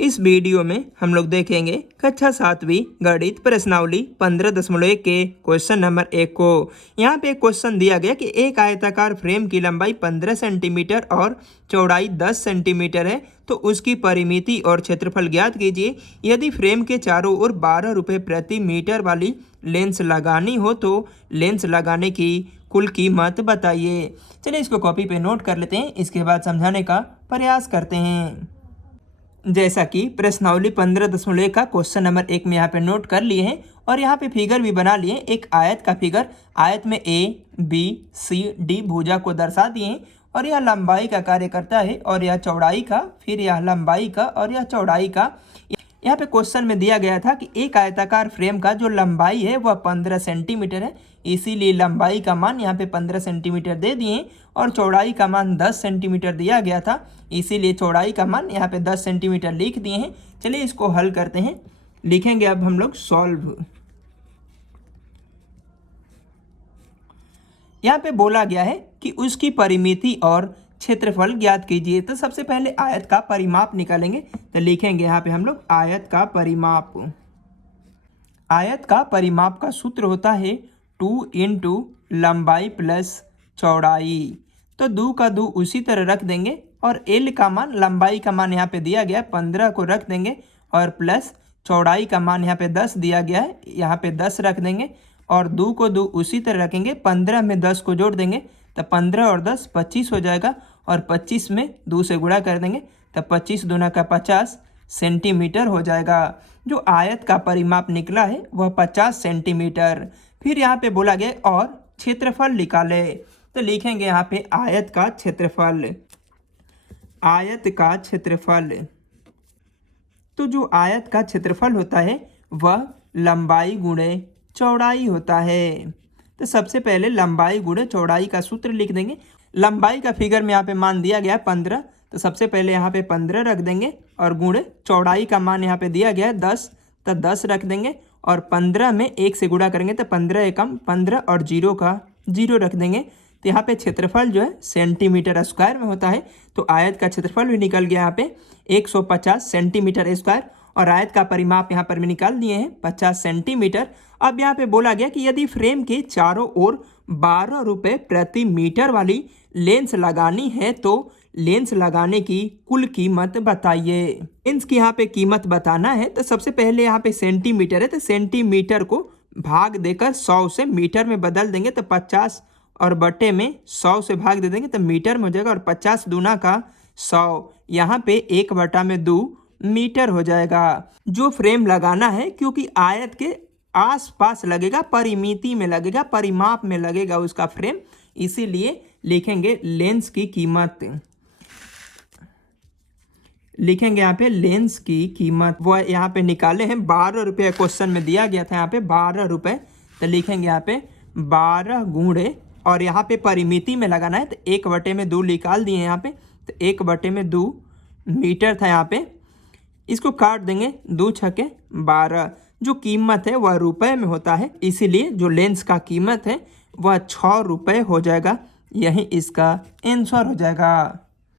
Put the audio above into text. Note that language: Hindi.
इस वीडियो में हम लोग देखेंगे कक्षा 7वीं गणित प्रश्नावली 15.1 के क्वेश्चन नंबर 1 को। यहाँ पे क्वेश्चन दिया गया कि एक आयताकार फ्रेम की लंबाई 15 सेंटीमीटर और चौड़ाई 10 सेंटीमीटर है, तो उसकी परिमिति और क्षेत्रफल ज्ञात कीजिए। यदि फ्रेम के चारों ओर 12 रुपये प्रति मीटर वाली लेंस लगानी हो तो लेंस लगाने की कुल कीमत बताइए। चलिए इसको कॉपी पे नोट कर लेते हैं, इसके बाद समझाने का प्रयास करते हैं। जैसा कि प्रश्नावली 15.1 का क्वेश्चन नंबर 1 में यहाँ पे नोट कर लिए हैं और यहाँ पे फिगर भी बना लिए। एक आयत का फिगर, आयत में ए बी सी डी भुजा को दर्शा दिए हैं और यह लंबाई का कार्य करता है और यह चौड़ाई का, फिर यह लंबाई का और यह चौड़ाई का। यहाँ पे क्वेश्चन में दिया गया था कि एक आयताकार फ्रेम का जो लंबाई है वह 15 सेंटीमीटर है, इसीलिए लंबाई का मान यहाँ पे 15 सेंटीमीटर दे दिए और चौड़ाई का मान 10 सेंटीमीटर दिया गया था, इसीलिए चौड़ाई का मान यहाँ पे 10 सेंटीमीटर लिख दिए हैं। चलिए इसको हल करते हैं। लिखेंगे अब हम लोग सॉल्व। यहाँ पे बोला गया है कि उसकी परिमिति और क्षेत्रफल ज्ञात कीजिए। तो सबसे पहले आयत का परिमाप निकालेंगे, तो लिखेंगे यहाँ पे हम लोग आयत का परिमाप। आयत का परिमाप का सूत्र होता है 2 इंटू लंबाई प्लस चौड़ाई। तो 2 का 2 उसी तरह रख देंगे और एल का मान, लंबाई का मान यहाँ पे दिया गया 15 को रख देंगे और प्लस चौड़ाई का मान यहाँ पे 10 दिया गया है, यहाँ पे 10 रख देंगे और 2 को 2 उसी तरह रखेंगे। 15 में 10 को जोड़ देंगे तो 15 और 10 25 हो जाएगा और 25 में 2 से गुणा कर देंगे तो 25 दूना का 50 सेंटीमीटर हो जाएगा। जो आयत का परिमाप निकला है वह 50 सेंटीमीटर। फिर यहाँ पे बोला गया और क्षेत्रफल निकाले, तो लिखेंगे यहाँ पे आयत का क्षेत्रफल। आयत का क्षेत्रफल, तो जो आयत का क्षेत्रफल होता है वह लंबाई गुणे चौड़ाई होता है। तो सबसे पहले लंबाई गुणे चौड़ाई का सूत्र लिख देंगे। लंबाई का फिगर में यहाँ पे मान दिया गया है 15, तो सबसे पहले यहाँ पे 15 रख देंगे और गुणे चौड़ाई का मान यहाँ पे दिया गया है 10, तो 10 रख देंगे और 15 में 1 से गुणा करेंगे तो 15 एकम 15 और 0 का 0 रख देंगे। तो यहाँ पे क्षेत्रफल जो है सेंटीमीटर स्क्वायर में होता है, तो आयत का क्षेत्रफल भी निकल गया यहाँ पे 150 सेंटीमीटर स्क्वायर और आयत का परिमाप यहाँ पर भी निकाल दिए हैं 50 सेंटीमीटर। अब यहाँ पे बोला गया कि यदि फ्रेम के चारों ओर 12 रुपये प्रति मीटर वाली लेंस लगानी है तो लेंस लगाने की कुल कीमत बताइए। लेंस की यहाँ पे कीमत बताना है तो सबसे पहले यहाँ पे सेंटीमीटर है, तो सेंटीमीटर को भाग देकर 100 से मीटर में बदल देंगे तो 50 और बटे में 100 से भाग दे देंगे तो मीटर में हो जाएगा और 50 दूना का 100, यहाँ पे 1/2 मीटर हो जाएगा। जो फ्रेम लगाना है क्योंकि आयत के आसपास लगेगा, परिमिति में लगेगा, परिमाप में लगेगा उसका फ्रेम, इसीलिए लिखेंगे लेंस की कीमत। लिखेंगे यहाँ पे लेंस की कीमत, वो यहाँ पे निकाले हैं 12 रुपये, क्वेश्चन में दिया गया था यहाँ पे 12 रुपये, तो लिखेंगे यहाँ पे 12 गुणे और यहाँ पे परिमिति में लगाना है तो 1/2 निकाल दिए यहाँ पे, तो 1/2 मीटर था यहाँ पे। इसको काट देंगे 2 छके 12। जो कीमत है वह रुपए में होता है, इसीलिए जो लेंस का कीमत है वह 6 रुपये हो जाएगा। यही इसका आंसर हो जाएगा।